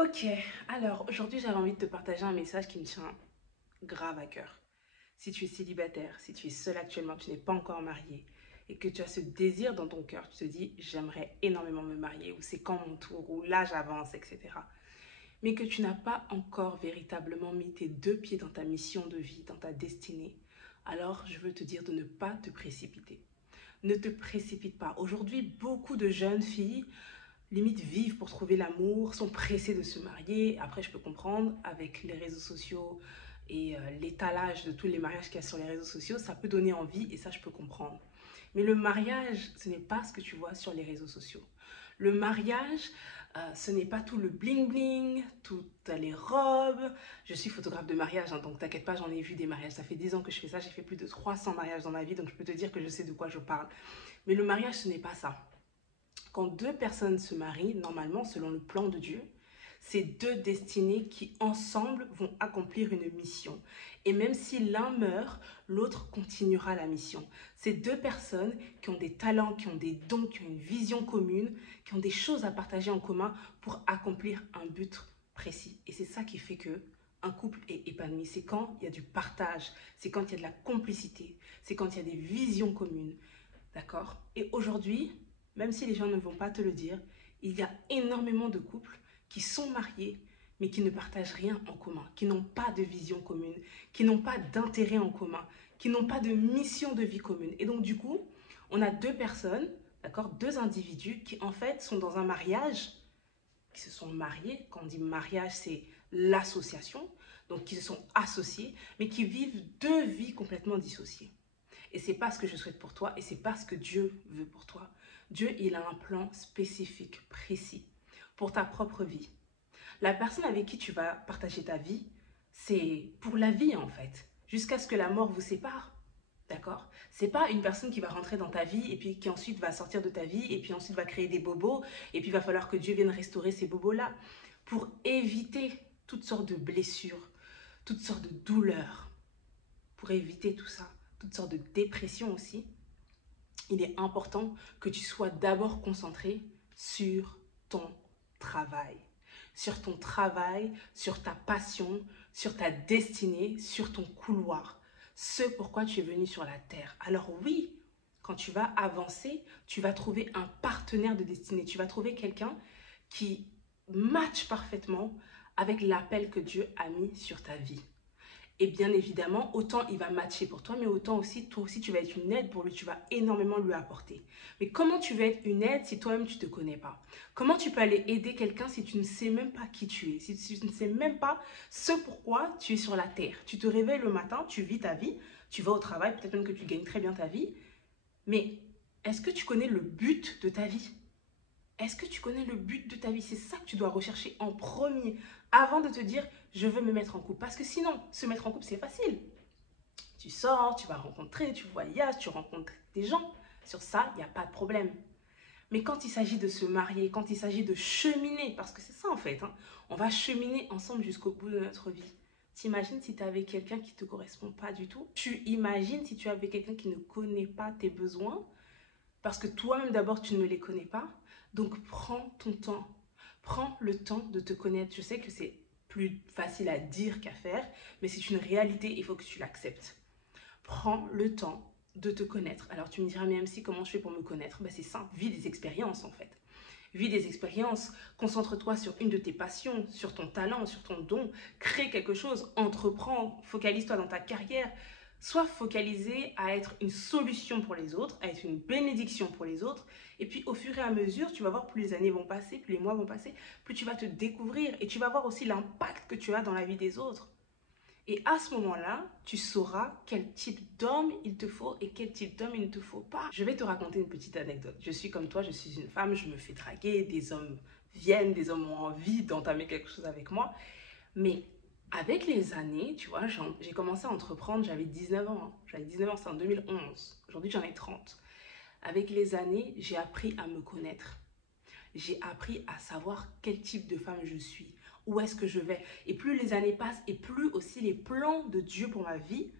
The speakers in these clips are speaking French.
Ok, alors aujourd'hui j'avais envie de te partager un message qui me tient grave à cœur. Si tu es célibataire, si tu es seul actuellement, tu n'es pas encore marié et que tu as ce désir dans ton cœur, tu te dis j'aimerais énormément me marier ou c'est quand mon tour ou l'âge avance, etc. Mais que tu n'as pas encore véritablement mis tes deux pieds dans ta mission de vie, dans ta destinée, alors je veux te dire de ne pas te précipiter. Ne te précipite pas. Aujourd'hui, beaucoup de jeunes filles limite vivent pour trouver l'amour, sont pressés de se marier. Après, je peux comprendre, avec les réseaux sociaux et l'étalage de tous les mariages qu'il y a sur les réseaux sociaux, ça peut donner envie et ça, je peux comprendre. Mais le mariage, ce n'est pas ce que tu vois sur les réseaux sociaux. Le mariage, ce n'est pas tout le bling-bling, toutes les robes. Je suis photographe de mariage, hein, donc t'inquiète pas, j'en ai vu des mariages. Ça fait 10 ans que je fais ça, j'ai fait plus de 300 mariages dans ma vie, donc je peux te dire que je sais de quoi je parle. Mais le mariage, ce n'est pas ça. Quand deux personnes se marient, normalement, selon le plan de Dieu, c'est deux destinées qui, ensemble, vont accomplir une mission. Et même si l'un meurt, l'autre continuera la mission. C'est deux personnes qui ont des talents, qui ont des dons, qui ont une vision commune, qui ont des choses à partager en commun pour accomplir un but précis. Et c'est ça qui fait que un couple est épanoui. C'est quand il y a du partage, c'est quand il y a de la complicité, c'est quand il y a des visions communes. D'accord? Et aujourd'hui, même si les gens ne vont pas te le dire, il y a énormément de couples qui sont mariés, mais qui ne partagent rien en commun, qui n'ont pas de vision commune, qui n'ont pas d'intérêt en commun, qui n'ont pas de mission de vie commune. Et donc, du coup, on a deux personnes, d'accord, deux individus qui, en fait, sont dans un mariage, qui se sont mariés. Quand on dit mariage, c'est l'association, donc qui se sont associés, mais qui vivent deux vies complètement dissociées. Et c'est pas ce que je souhaite pour toi et c'est pas ce que Dieu veut pour toi. Dieu, il a un plan spécifique, précis, pour ta propre vie. La personne avec qui tu vas partager ta vie, c'est pour la vie en fait, jusqu'à ce que la mort vous sépare. D'accord? C'est pas une personne qui va rentrer dans ta vie et puis qui ensuite va sortir de ta vie et puis ensuite va créer des bobos et puis il va falloir que Dieu vienne restaurer ces bobos-là pour éviter toutes sortes de blessures, toutes sortes de douleurs, pour éviter tout ça, toutes sortes de dépressions aussi. Il est important que tu sois d'abord concentré sur ton travail. Sur ton travail, sur ta passion, sur ta destinée, sur ton couloir. Ce pourquoi tu es venu sur la terre. Alors oui, quand tu vas avancer, tu vas trouver un partenaire de destinée. Tu vas trouver quelqu'un qui matche parfaitement avec l'appel que Dieu a mis sur ta vie. Et bien évidemment, autant il va matcher pour toi, mais autant aussi, toi aussi, tu vas être une aide pour lui, tu vas énormément lui apporter. Mais comment tu vas être une aide si toi-même, tu ne te connais pas? Comment tu peux aller aider quelqu'un si tu ne sais même pas qui tu es, si tu ne sais même pas ce pourquoi tu es sur la terre? Tu te réveilles le matin, tu vis ta vie, tu vas au travail, peut-être même que tu gagnes très bien ta vie, mais est-ce que tu connais le but de ta vie? Est-ce que tu connais le but de ta vie? C'est ça que tu dois rechercher en premier avant de te dire je veux me mettre en couple. Parce que sinon, se mettre en couple, c'est facile. Tu sors, tu vas rencontrer, tu voyages, tu rencontres des gens. Sur ça, il n'y a pas de problème. Mais quand il s'agit de se marier, quand il s'agit de cheminer, parce que c'est ça en fait, hein, on va cheminer ensemble jusqu'au bout de notre vie. T'imagines si tu es avec quelqu'un qui ne te correspond pas du tout? Tu imagines si tu es avec quelqu'un qui ne connaît pas tes besoins? Parce que toi-même d'abord, tu ne les connais pas. Donc prends ton temps. Prends le temps de te connaître. Je sais que c'est plus facile à dire qu'à faire, mais c'est une réalité, il faut que tu l'acceptes. Prends le temps de te connaître. Alors tu me diras, mais MC, comment je fais pour me connaître? Ben, c'est simple, vis des expériences en fait. Vis des expériences, concentre-toi sur une de tes passions, sur ton talent, sur ton don, crée quelque chose, entreprends, focalise-toi dans ta carrière, sois focalisé à être une solution pour les autres, à être une bénédiction pour les autres, et puis au fur et à mesure, tu vas voir, plus les années vont passer, plus les mois vont passer, plus tu vas te découvrir, et tu vas voir aussi l'impact que tu as dans la vie des autres. Et à ce moment-là, tu sauras quel type d'homme il te faut et quel type d'homme il ne te faut pas. Je vais te raconter une petite anecdote. Je suis comme toi, je suis une femme, je me fais draguer, des hommes viennent, des hommes ont envie d'entamer quelque chose avec moi. Mais avec les années, tu vois, j'ai commencé à entreprendre, j'avais 19 ans. Hein. J'avais 19 ans, c'est en 2011. Aujourd'hui, j'en ai 30. Avec les années, j'ai appris à me connaître. J'ai appris à savoir quel type de femme je suis, où est-ce que je vais. Et plus les années passent, et plus aussi les plans de Dieu pour ma vie,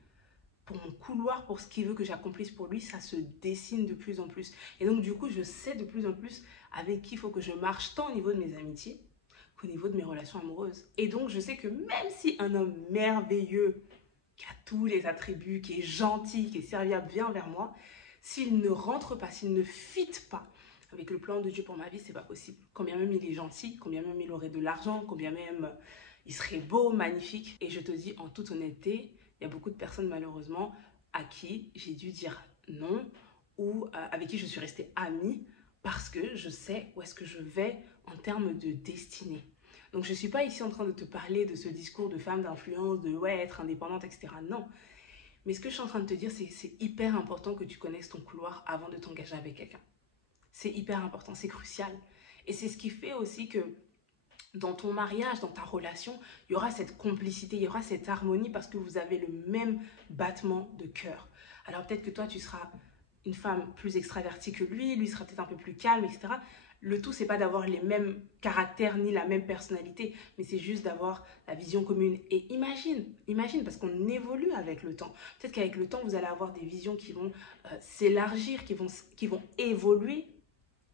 pour mon couloir, pour ce qu'il veut que j'accomplisse pour lui, ça se dessine de plus en plus. Et donc du coup, je sais de plus en plus avec qui il faut que je marche, tant au niveau de mes amitiés, qu'au niveau de mes relations amoureuses. Et donc, je sais que même si un homme merveilleux, qui a tous les attributs, qui est gentil, qui est serviable, vient vers moi, s'il ne rentre pas, s'il ne fit pas avec le plan de Dieu pour ma vie, c'est pas possible. Combien même il est gentil, combien même il aurait de l'argent, combien même il serait beau, magnifique. Et je te dis en toute honnêteté, il y a beaucoup de personnes malheureusement à qui j'ai dû dire non ou avec qui je suis restée amie parce que je sais où est-ce que je vais en termes de destinée. Donc je ne suis pas ici en train de te parler de ce discours de femme d'influence, de ouais, être indépendante, etc. Non. Mais ce que je suis en train de te dire, c'est hyper important que tu connaisses ton couloir avant de t'engager avec quelqu'un. C'est hyper important, c'est crucial. Et c'est ce qui fait aussi que dans ton mariage, dans ta relation, il y aura cette complicité, il y aura cette harmonie parce que vous avez le même battement de cœur. Alors peut-être que toi, tu seras une femme plus extravertie que lui sera peut-être un peu plus calme, etc. Le tout, c'est pas d'avoir les mêmes caractères ni la même personnalité, mais c'est juste d'avoir la vision commune. Et imagine, parce qu'on évolue avec le temps. Peut-être qu'avec le temps, vous allez avoir des visions qui vont s'élargir, qui vont évoluer.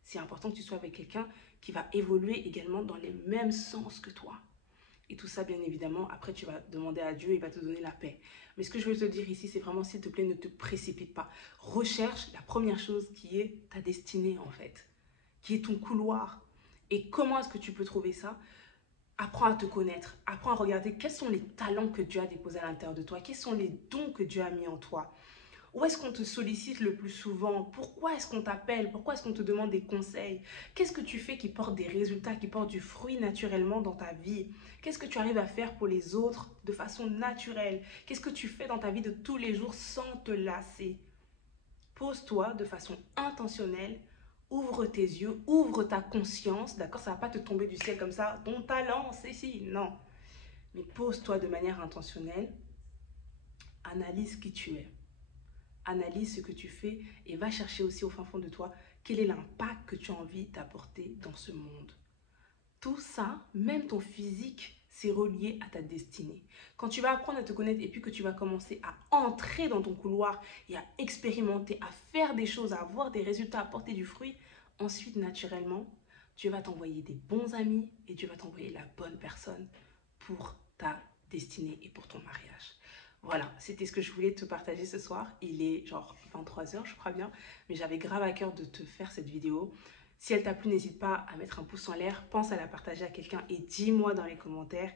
C'est important que tu sois avec quelqu'un qui va évoluer également dans les mêmes sens que toi. Et tout ça, bien évidemment, après, tu vas demander à Dieu, il va te donner la paix. Mais ce que je veux te dire ici, c'est vraiment, s'il te plaît, ne te précipite pas. Recherche la première chose qui est ta destinée, en fait, qui est ton couloir. Et comment est-ce que tu peux trouver ça? Apprends à te connaître, apprends à regarder quels sont les talents que Dieu a déposés à l'intérieur de toi, quels sont les dons que Dieu a mis en toi. Où est-ce qu'on te sollicite le plus souvent? Pourquoi est-ce qu'on t'appelle? Pourquoi est-ce qu'on te demande des conseils? Qu'est-ce que tu fais qui porte des résultats, qui porte du fruit naturellement dans ta vie? Qu'est-ce que tu arrives à faire pour les autres de façon naturelle? Qu'est-ce que tu fais dans ta vie de tous les jours sans te lasser? Pose-toi de façon intentionnelle, ouvre tes yeux, ouvre ta conscience, d'accord? Ça ne va pas te tomber du ciel comme ça, ton talent, c'est si, non. Mais pose-toi de manière intentionnelle, analyse qui tu es. Analyse ce que tu fais et va chercher aussi au fin fond de toi quel est l'impact que tu as envie d'apporter dans ce monde. Tout ça, même ton physique, c'est relié à ta destinée. Quand tu vas apprendre à te connaître et puis que tu vas commencer à entrer dans ton couloir et à expérimenter, à faire des choses, à avoir des résultats, à porter du fruit, ensuite, naturellement, Dieu va t'envoyer des bons amis et Dieu va t'envoyer la bonne personne pour ta destinée et pour ton mariage. Voilà, c'était ce que je voulais te partager ce soir. Il est genre 23 h, je crois bien, mais j'avais grave à cœur de te faire cette vidéo. Si elle t'a plu, n'hésite pas à mettre un pouce en l'air, pense à la partager à quelqu'un et dis-moi dans les commentaires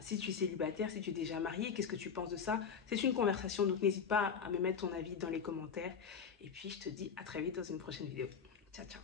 si tu es célibataire, si tu es déjà marié, qu'est-ce que tu penses de ça? C'est une conversation, donc n'hésite pas à me mettre ton avis dans les commentaires. Et puis, je te dis à très vite dans une prochaine vidéo. Ciao, ciao!